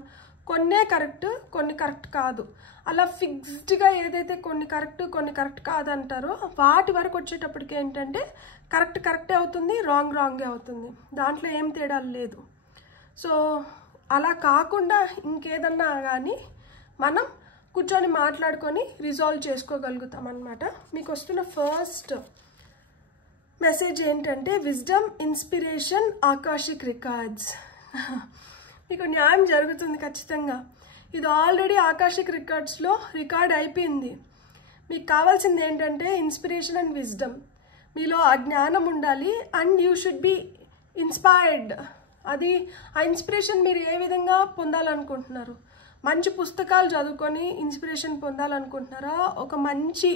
కొన్నే కరెక్ట్, కొన్ని కరెక్ట్ కాదు. అలా ఫిక్స్డ్గా ఏదైతే కొన్ని కరెక్ట్ కాదంటారో వాటి వరకు వచ్చేటప్పటికి ఏంటంటే కరెక్ట్ కరెక్టే అవుతుంది, రాంగ్ రాంగే అవుతుంది. దాంట్లో ఏం తేడాలు లేదు. సో అలా కాకుండా ఇంకేదన్నా కానీ మనం కూర్చొని మాట్లాడుకొని రిజాల్వ్ చేసుకోగలుగుతాం అన్నమాట. మీకు వస్తున్న ఫస్ట్ మెసేజ్ ఏంటంటే విజ్డమ్, ఇన్స్పిరేషన్, ఆకాశిక్ రికార్డ్స్. మీకు న్యాయం జరుగుతుంది ఖచ్చితంగా. ఇది ఆల్రెడీ ఆకాశిక్ రికార్డ్స్లో రికార్డ్ అయిపోయింది. మీకు కావాల్సింది ఏంటంటే ఇన్స్పిరేషన్ అండ్ విజ్డమ్. మీలో ఆ జ్ఞానం ఉండాలి and you should be inspired. అది ఆ ఇన్స్పిరేషన్ మీరు ఏ విధంగా పొందాలనుకుంటున్నారు? మంచి పుస్తకాలు చదువుకొని ఇన్స్పిరేషన్ పొందాలనుకుంటున్నారా? ఒక మంచి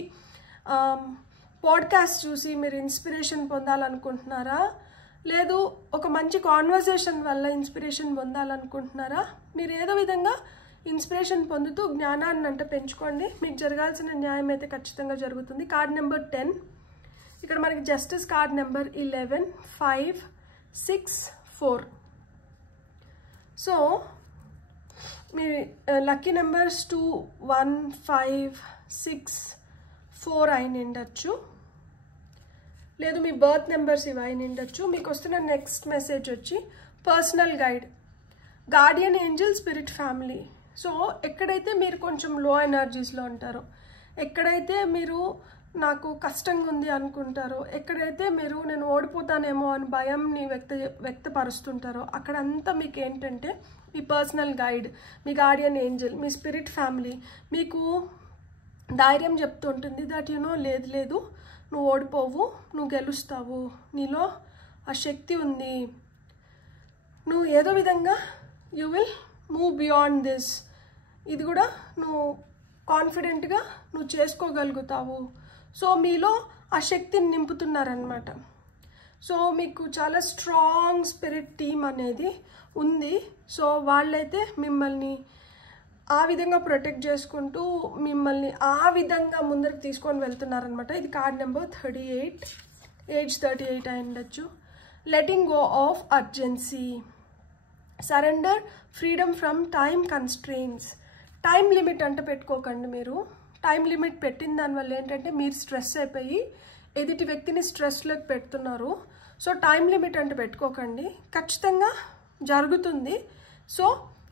పాడ్కాస్ట్ చూసి మీరు ఇన్స్పిరేషన్ పొందాలనుకుంటున్నారా? లేదు ఒక మంచి కాన్వర్సేషన్ వల్ల ఇన్స్పిరేషన్ పొందాలనుకుంటున్నారా? మీరు ఏదో విధంగా ఇన్స్పిరేషన్ పొందుతూ జ్ఞానాన్ని అంటే పెంచుకోండి. మీకు జరగాల్సిన న్యాయం అయితే ఖచ్చితంగా జరుగుతుంది. కార్డ్ నెంబర్ 10, ఇక్కడ మనకి జస్టిస్ కార్డ్ నెంబర్ 11, 5, 6, 4. సో మీ లక్కీ నెంబర్స్ 2, 1, 5, 6, 4 అయిన ఉండొచ్చు, లేదు మీ బర్త్ నెంబర్స్ ఇవి అయిన ఉండొచ్చు. మీకు వస్తున్న నెక్స్ట్ మెసేజ్ వచ్చి personal guide, Guardian Angel, spirit family. So ఎక్కడైతే మీరు కొంచెం లో ఎనర్జీస్లో ఉంటారో, ఎక్కడైతే మీరు నాకు కష్టంగా ఉంది అనుకుంటారో, ఎక్కడైతే మీరు నేను ఓడిపోతానేమో అని భయంని వ్యక్తపరుస్తుంటారో అక్కడంతా మీకు ఏంటంటే మీ పర్సనల్ గైడ్, మీ గార్డియన్ ఏంజల్, మీ స్పిరిట్ ఫ్యామిలీ మీకు ధైర్యం చెప్తుంటుంది దట్ లేదు నువ్వు ఓడిపోవు, నువ్వు గెలుస్తావు, నీలో ఆ శక్తి ఉంది, నువ్వు ఏదో విధంగా you will move beyond this, ఇది కూడా నువ్వు కాన్ఫిడెంట్గా నువ్వు చేసుకోగలుగుతావు. సో మీలో ఆ శక్తిని నింపుతున్నారనమాట. సో మీకు చాలా స్ట్రాంగ్ స్పిరిట్ టీమ్ అనేది ఉంది. సో వాళ్ళైతే మిమ్మల్ని ఆ విధంగా ప్రొటెక్ట్ చేసుకుంటూ మిమ్మల్ని ఆ విధంగా ముందరికి తీసుకొని వెళ్తున్నారనమాట. ఇది కార్డ్ నెంబర్ 38, ఏజ్ 38 అయి ఉండొచ్చు. Letting go of urgency, surrender, freedom from time constraints. Time limit అంటే పెట్టుకోకండి. మీరు టైం లిమిట్ పెట్టిన దానివల్ల ఏంటంటే మీరు స్ట్రెస్ అయిపోయి ఎదుటి వ్యక్తిని స్ట్రెస్లోకి పెడుతున్నారు. సో టైం లిమిట్ అంటే పెట్టుకోకండి, ఖచ్చితంగా జరుగుతుంది. సో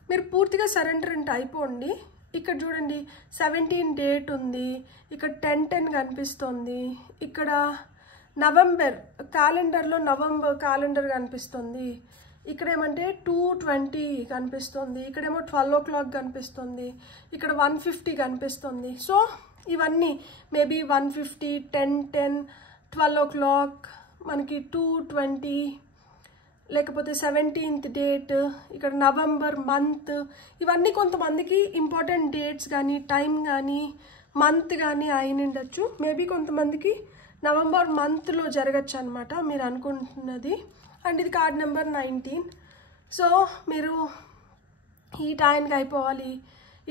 మీరు పూర్తిగా సరెండర్ అంటే అయిపోండి. ఇక్కడ చూడండి 17 డేట్ ఉంది, ఇక్కడ 10/10 కనిపిస్తుంది, ఇక్కడ నవంబర్ క్యాలెండర్లో నవంబర్ క్యాలెండర్ కనిపిస్తుంది, ఇక్కడ ఏమంటే 2:20 కనిపిస్తుంది, ఇక్కడేమో 12 o'clock కనిపిస్తుంది, ఇక్కడ 1:50 కనిపిస్తుంది. సో ఇవన్నీ మేబీ 1:50, 10:10, 12 o'clock, మనకి 2:20, లేకపోతే 17th డేట్, ఇక్కడ నవంబర్ మంత్, ఇవన్నీ కొంతమందికి ఇంపార్టెంట్ డేట్స్ కానీ టైం కానీ మంత్ కానీ అయిన ఉండొచ్చు. మేబీ కొంతమందికి నవంబర్ మంత్లో జరగచ్చు అనమాట మీరు అనుకుంటున్నది. అండ్ ఇది కార్డ్ నెంబర్ 19. సో మీరు ఈ టైంకి అయిపోవాలి,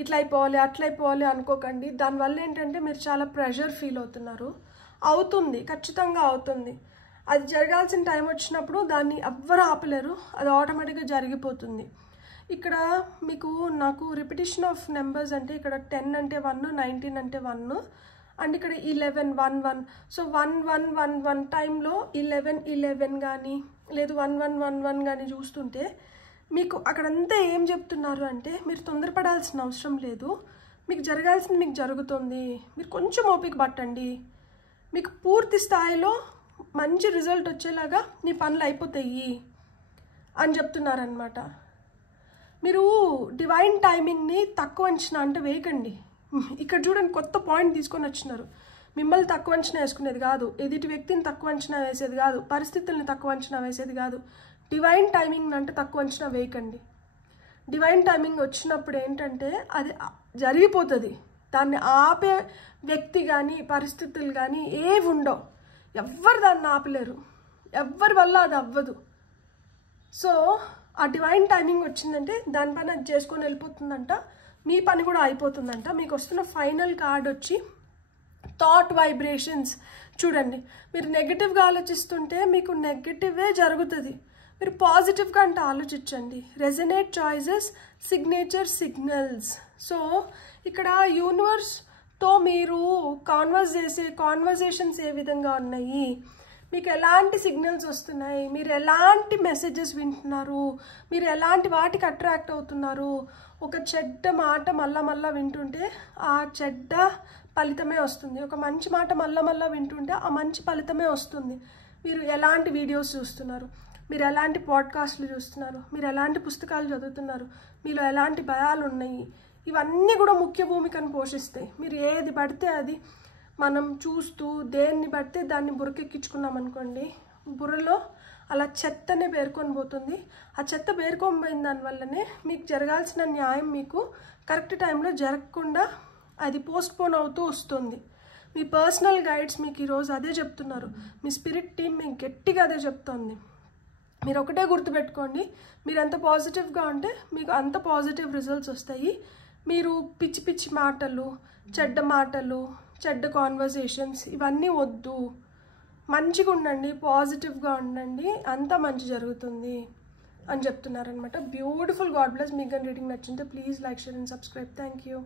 ఇట్లా అయిపోవాలి, అట్లా అయిపోవాలి అనుకోకండి. దానివల్ల ఏంటంటే మీరు చాలా ప్రెషర్ ఫీల్ అవుతున్నారు. అవుతుంది, ఖచ్చితంగా అవుతుంది. అది జరగాల్సిన టైం వచ్చినప్పుడు దాన్ని ఎవ్వరు ఆపలేరు, అది ఆటోమేటిక్గా జరిగిపోతుంది. ఇక్కడ మీకు నాకు రిపిటేషన్ ఆఫ్ నెంబర్స్ అంటే ఇక్కడ 10 అంటే 1, 19 అంటే 1, అండ్ ఇక్కడ 11, 1, 1. సో 1, 1, 1, 1 టైంలో 11, 11 కానీ లేదు 1, 1, 1, 1 కానీ చూస్తుంటే మీకు అక్కడంతా ఏం చెప్తున్నారు అంటే మీరు తొందరపడాల్సిన అవసరం లేదు, మీకు జరగాల్సింది మీకు జరుగుతుంది, మీరు కొంచెం ఓపిక పట్టండి, మీకు పూర్తి స్థాయిలో మంచి రిజల్ట్ వచ్చేలాగా మీ పనులు అయిపోతాయి అని చెప్తున్నారనమాట. మీరు డివైన్ టైమింగ్ని తక్కువ అంచనా అంటే వేయకండి. ఇక్కడ చూడండి, కొత్త పాయింట్ తీసుకొని వచ్చినారు. మిమ్మల్ని తక్కువ అంచనా వేసుకునేది కాదు, ఎదుటి వ్యక్తిని తక్కువ అంచనా వేసేది కాదు, పరిస్థితుల్ని తక్కువ అంచనా వేసేది కాదు. డివైన్ టైమింగ్ అంటే తక్కువ అంచనా వేయకండి. డివైన్ టైమింగ్ వచ్చినప్పుడు ఏంటంటే అది జరిగిపోతుంది. దాన్ని ఆపే వ్యక్తి కానీ పరిస్థితులు కానీ ఏవి ఉండవు. ఎవ్వరు దాన్ని ఆపలేరు, ఎవ్వరి వల్ల అది అవ్వదు. సో ఆ డివైన్ టైమింగ్ వచ్చిందంటే దానిపైన అది చేసుకొని వెళ్ళిపోతుందంట, మీ పని కూడా అయిపోతుందంట. మీకు వస్తున్న ఫైనల్ కార్డ్ వచ్చి థాట్ వైబ్రేషన్స్. చూడండి, మీరు నెగటివ్గా ఆలోచిస్తుంటే మీకు నెగటివే జరుగుతుంది. మీరు పాజిటివ్గా అంటే ఆలోచించండి. Resonate choices, signature signals. So ఇక్కడ యూనివర్స్తో మీరు కాన్వర్జేషన్స్ ఏ విధంగా ఉన్నాయి, మీకు ఎలాంటి సిగ్నల్స్ వస్తున్నాయి, మీరు ఎలాంటి మెసేజెస్ వింటున్నారు, మీరు ఎలాంటి వాటికి అట్రాక్ట్ అవుతున్నారు. ఒక చెడ్డ మాట మళ్ళా వింటుంటే ఆ చెడ్డ ఫలితమే వస్తుంది. ఒక మంచి మాట మళ్ళా వింటుంటే ఆ మంచి ఫలితమే వస్తుంది. మీరు ఎలాంటి వీడియోస్ చూస్తున్నారు, మీరు ఎలాంటి పాడ్కాస్ట్లు చూస్తున్నారు, మీరు ఎలాంటి పుస్తకాలు చదువుతున్నారు, మీలో ఎలాంటి భయాలు ఉన్నాయి, ఇవన్నీ కూడా ముఖ్య భూమికను పోషిస్తాయి. మీరు ఏది పడితే అది మనం చూస్తూ దేన్ని పడితే దాన్ని బురకెక్కించుకున్నాం అనుకోండి, బుర్రలో అలా చెత్తనే పేర్కొని పోతుంది. ఆ చెత్త పేర్కొని పోయిన దానివల్లనే మీకు జరగాల్సిన న్యాయం మీకు కరెక్ట్ టైంలో జరగకుండా అది పోస్ట్పోన్ అవుతూ వస్తుంది. మీ పర్సనల్ గైడ్స్ మీకు ఈరోజు అదే చెప్తున్నారు, మీ స్పిరిట్ టీం మీకు గట్టిగా అదే చెప్తుంది. మీరు ఒకటే గుర్తుపెట్టుకోండి, మీరు ఎంత పాజిటివ్గా ఉంటే మీకు అంత పాజిటివ్ రిజల్ట్స్ వస్తాయి. మీరు పిచ్చి పిచ్చి మాటలు, చెడ్డ కాన్వర్సేషన్స్ ఇవన్నీ వద్దు. మంచిగా ఉండండి, పాజిటివ్గా ఉండండి, అంతా మంచి జరుగుతుంది అని చెప్తున్నారనమాట. బ్యూటిఫుల్. God bless. మీకు రీడింగ్ నచ్చింటే please like, share and subscribe. Thank you.